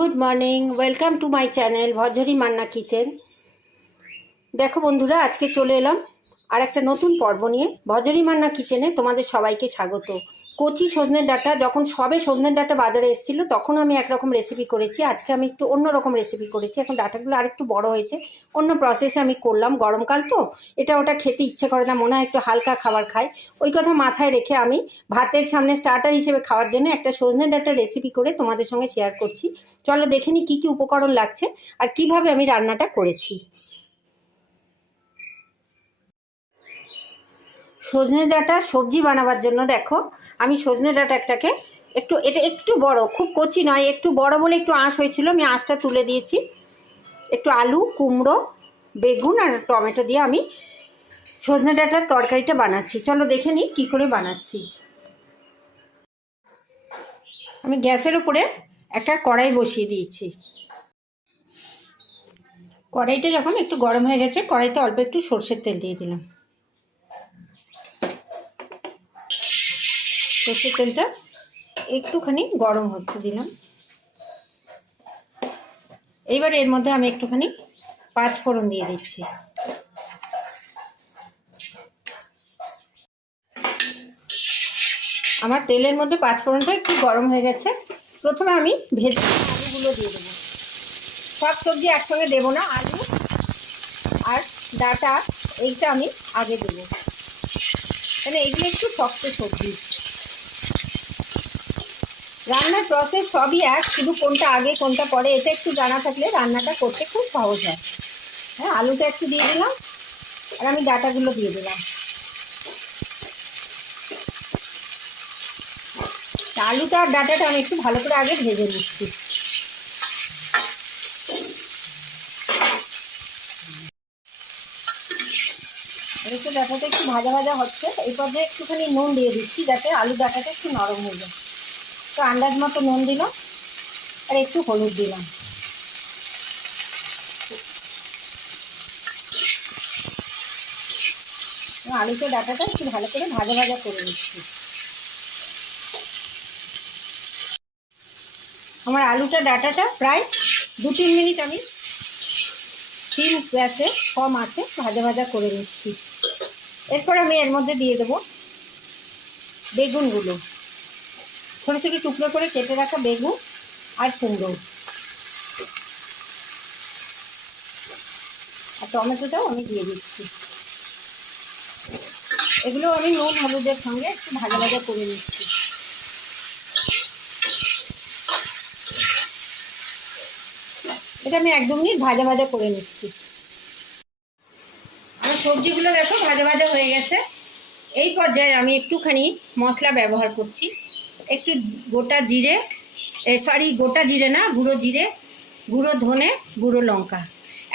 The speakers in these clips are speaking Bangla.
Good morning, welcome to my channel Bhajri Manna kitchen. দেখো বন্ধুরা, আজকে চলে এলাম আর একটা নতুন পর্ব নিয়ে। ভজরি মান্না কিচেনে তোমাদের সবাইকে স্বাগত। কচি সজনের ডাঁটা, যখন সবে সজনের ডাঁটা বাজারে এসেছিলো তখন আমি একরকম রেসিপি করেছি। আজকে আমি একটু অন্যরকম রেসিপি করেছি। এখন ডাঁটাগুলো আরেকটু বড় হয়েছে, অন্য প্রসেসে আমি করলাম। গরমকাল তো এটা ওটা খেতে ইচ্ছে করে না, মনে হয় একটু হালকা খাবার খাই। ওই কথা মাথায় রেখে আমি ভাতের সামনে স্টার্টার হিসেবে খাওয়ার জন্য একটা সজনের ডাঁটা রেসিপি করে তোমাদের সঙ্গে শেয়ার করছি। চলো দেখে নিই কী কী উপকরণ লাগছে আর কিভাবে আমি রান্নাটা করেছি। সজনে ডাঁটা সবজি বানাবার জন্য দেখো, আমি সজনে ডাঁটাটাকে এটা একটু বড়, খুব কচি নয়, একটু বড় বলে একটু আঁশ হয়েছিল, আমি আঁশটা তুলে দিয়েছি। একটু আলু, কুমড়ো, বেগুন আর টমেটো দিয়ে আমি সজনে ডাঁটার তরকারিটা বানাচ্ছি। চলো দেখে নিই কী করে বানাচ্ছি। আমি গ্যাসের উপরে একটা কড়াই বসিয়ে দিয়েছি। কড়াইটা যখন একটু গরম হয়ে গেছে, কড়াইতে অল্প একটু সরষের তেল দিয়ে দিলাম। সরষের তেলটা একটুখানি গরম হতে দিলাম। এইবার এর মধ্যে আমি একটুখানি পাঁচ ফোড়ন দিয়ে দিচ্ছি। আমার তেলের মধ্যে পাঁচ ফোড়নটা একটু গরম হয়ে গেছে। প্রথমে আমি ভেজে আলুগুলো দিয়ে দেবো। সব সবজি একসঙ্গে দেবো না, আলু আর ডাঁটা এইটা আমি আগে দেবো, মানে এগুলো একটু শক্ত সবজি। রান্নার প্রসেস সবই এক, শুধু কোনটা আগে কোনটা পরে এটা একটু জানা থাকলে রান্নাটা করতে খুব সহজ হয়। হ্যাঁ, আলুটা একটু দিয়ে দিলাম আর আমি ডাঁটাগুলো দিয়ে দিলাম। আলুটা আর ডাঁটাটা আমি একটু ভালো করে আগে ভেজে নিচ্ছি। একটু ডাঁটাটা একটু ভাজা ভাজা হচ্ছে, এই পর্যায়ে একটুখানি নুন দিয়ে দিচ্ছি যাতে আলু ডাঁটাটা একটু নরম হয়ে যায়। তো আন্দাজ মতো নুন দিলাম আর একটু হলুদ দিলাম। আলুতে ডাঁটাটা একটু ভালো করে ভাজা ভাজা করে নিচ্ছি। আমার আলুটা ডাঁটাটা প্রায় 2-3 মিনিট আমি সিম গ্যাসে কম আছে ভাজা ভাজা করে নিচ্ছি। এরপর আমি এর মধ্যে দিয়ে দেবো বেগুনগুলো, ছোটো ছোটো টুকরো করে কেটে রাখা বেগুন আর কুমড়ো আর টমেটোটাও আমি দিয়ে দিচ্ছি। এগুলো আমি নুন হলুদের সঙ্গে একটু ভাজা ভাজা করে নিচ্ছি। এটা আমি 1-2 মিনিট ভাজা ভাজা করে নিচ্ছি। আমার সবজিগুলো দেখো ভাজা ভাজা হয়ে গেছে। এই পর্যায়ে আমি একটুখানি মশলা ব্যবহার করছি। একটু গোটা জিরে, গোটা জিরে না, গুঁড়ো জিরে, গুঁড়ো ধনে, গুঁড়ো লঙ্কা।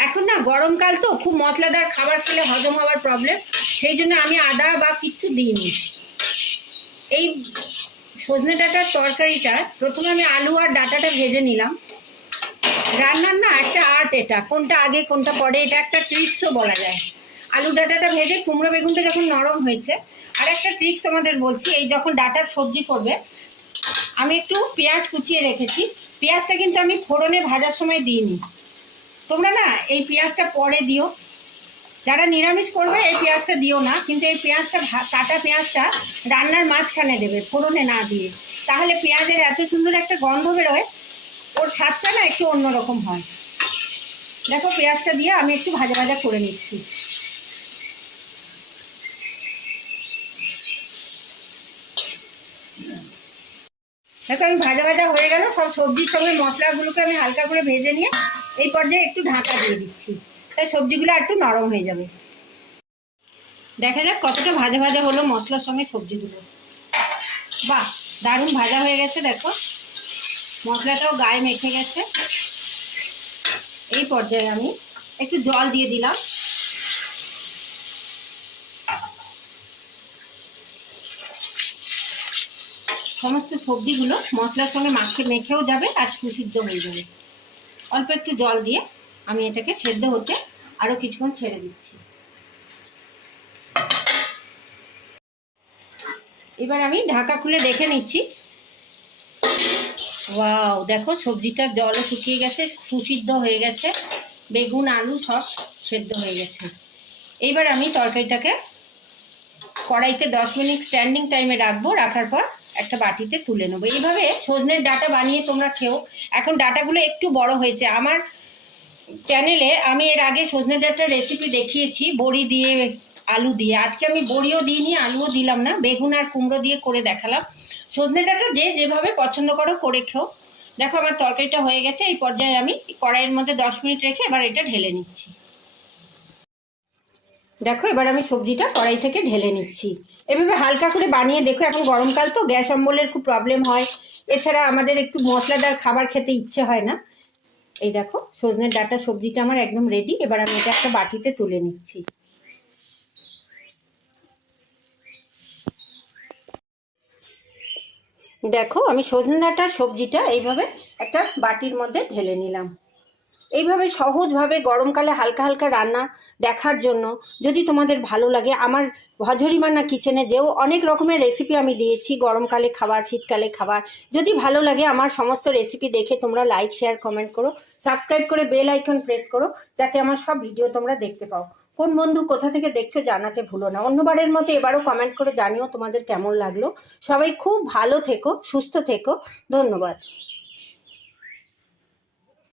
এখন না গরমকাল তো, খুব মশলাদার খাবার খেলে হজম হওয়ার প্রবলেম, সেই জন্য আমি আদা বা কিচ্ছু দিইনি। এই সজনে ডাঁটার তরকারিটা প্রথমে আমি আলু আর ডাঁটাটা ভেজে নিলাম। রান্নার না একটা আর্ট, এটা কোনটা আগে কোনটা পরে এটা একটা ট্রিক্সও বলা যায়। আলু ডাঁটাটা ভেজে কুমড়ো বেগুনটা যখন নরম হয়েছে, আর একটা ট্রিক্স তোমাদের বলছি, এই যখন ডাঁটার সবজি করবে আমি একটু পেঁয়াজ কুচিয়ে রেখেছি। পেঁয়াজটা কিন্তু আমি ফোড়নে ভাজার সময় দিইনি, তোমরা না এই পেঁয়াজটা পরে দিও। যারা নিরামিষ করবে এই পেঁয়াজটা দিও না, কিন্তু এই পেঁয়াজটা কাটা পেঁয়াজটা রান্নার মাঝখানে দেবে, ফোড়নে না দিয়ে। তাহলে পেঁয়াজের এত সুন্দর একটা গন্ধ বেরোয়, ওর স্বাদটা না একটু অন্যরকম হয়। দেখো পেঁয়াজটা দিয়ে আমি একটু ভাজা ভাজা করে নিচ্ছি। দেখো আমি ভাজা ভাজা হয়ে গেল, সব সবজির সঙ্গে মশলাগুলোকে আমি হালকা করে ভেজে নিয়ে এই পর্যায়ে একটু ঢাকা দিয়ে দিচ্ছি, তাই সবজিগুলো একটু নরম হয়ে যাবে। দেখা যাক কতটা ভাজা ভাজা হলো মশলার সঙ্গে সবজিগুলো। বাহ, দারুণ ভাজা হয়ে গেছে, দেখো মশলাটাও গায়ে মেখে গেছে। এই পর্যায়ে আমি একটু জল দিয়ে দিলাম। সমস্ত সবজিগুলো মশলার সঙ্গে মেখেও যাবে আর সুসিদ্ধ হয়ে যাবে। অল্প একটু জল দিয়ে আমি এটাকে সেদ্ধ হতে আরও কিছুক্ষণ ছেড়ে দিচ্ছি। এবার আমি ঢাকা খুলে দেখে নিচ্ছি ওয়াও, দেখো সবজিটার জলও শুকিয়ে গেছে, সুসিদ্ধ হয়ে গেছে, বেগুন আলু সব সেদ্ধ হয়ে গেছে। এইবার আমি তরকারিটাকে কড়াইতে 10 মিনিট স্ট্যান্ডিং টাইমে রাখবো, রাখার পর একটা বাটিতে তুলে নেবো। এইভাবে সজনের ডাঁটা বানিয়ে তোমরা খেও। এখন ডাঁটাগুলো একটু বড় হয়েছে। আমার চ্যানেলে আমি এর আগে সজনে ডাঁটার রেসিপি দেখিয়েছি বড়ি দিয়ে, আলু দিয়ে। আজকে আমি বড়িও দিইনি, আলুও দিলাম না, বেগুন আর কুমড়ো দিয়ে করে দেখালাম। সজনে ডাঁটা যে যেভাবে পছন্দ করো করে খেও। দেখো আমার তরকারিটা হয়ে গেছে। এই পর্যায়ে আমি কড়াইয়ের মধ্যে 10 মিনিট রেখে এবার এটা ঢেলে নিচ্ছি। দেখো এবার আমি সবজিটা কড়াই থেকে ঢেলে নিচ্ছি। এভাবে হালকা করে বানিয়ে দেখো। এখন গরমকাল তো গ্যাস অম্বলের খুব প্রবলেম হয়, এছাড়া আমাদের একটু মশলাদার খাবার খেতে ইচ্ছে হয় না। এই দেখো সজনের ডাঁটা সবজিটা আমার একদম রেডি। এবার আমি এটা একটা বাটিতে তুলে নিচ্ছি। দেখো আমি সজনে ডাঁটার সবজিটা এইভাবে একটা বাটির মধ্যে ঢেলে নিলাম। এইভাবে সহজভাবে গরমকালে হালকা হালকা রান্না দেখার জন্য যদি তোমাদের ভালো লাগে, আমার ভজরিমানা কিচেনে যেও অনেক রকমের রেসিপি আমি দিয়েছি, গরমকালে খাবার, শীতকালে খাবার। যদি ভালো লাগে আমার সমস্ত রেসিপি দেখে তোমরা লাইক শেয়ার কমেন্ট করো, সাবস্ক্রাইব করে বেল আইকন প্রেস করো, যাতে আমার সব ভিডিও তোমরা দেখতে পাও। কোন বন্ধু কোথা থেকে দেখছো জানাতে ভুলো না। অন্যবারের মতো এবারও কমেন্ট করে জানিও তোমাদের কেমন লাগলো। সবাই খুব ভালো থেকো, সুস্থ থেকো। ধন্যবাদ।